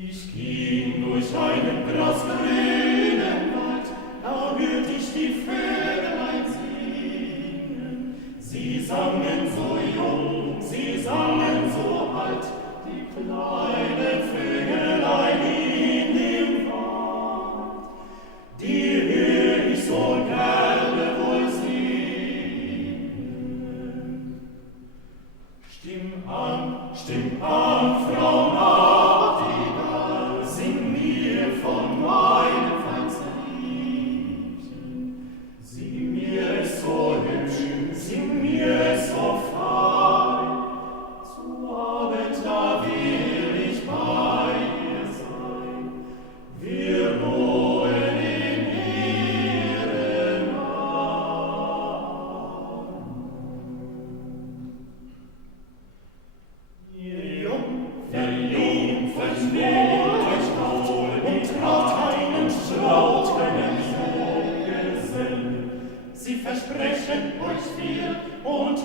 Ich ging durch einen grasgrünen Wald, da hört ich die Vögelein singen. Sie sangen so jung, sie sangen so alt, die kleinen Vögelein in dem Wald. Die hör ich so gerne wohl singen. Stimm an, Frau Nachtigall, sing mir von meinem feinsten Liedchen. Sing mir es so hübsch, sing mir es so fein. Zu Abend, da will ich bei dir sein. Wir ruhen in Ehren an. Ihr Jung, verliebt, verschmäht euch wohl und traut keinen Schrautenen Junggesellen. Sie versprechen euch viel und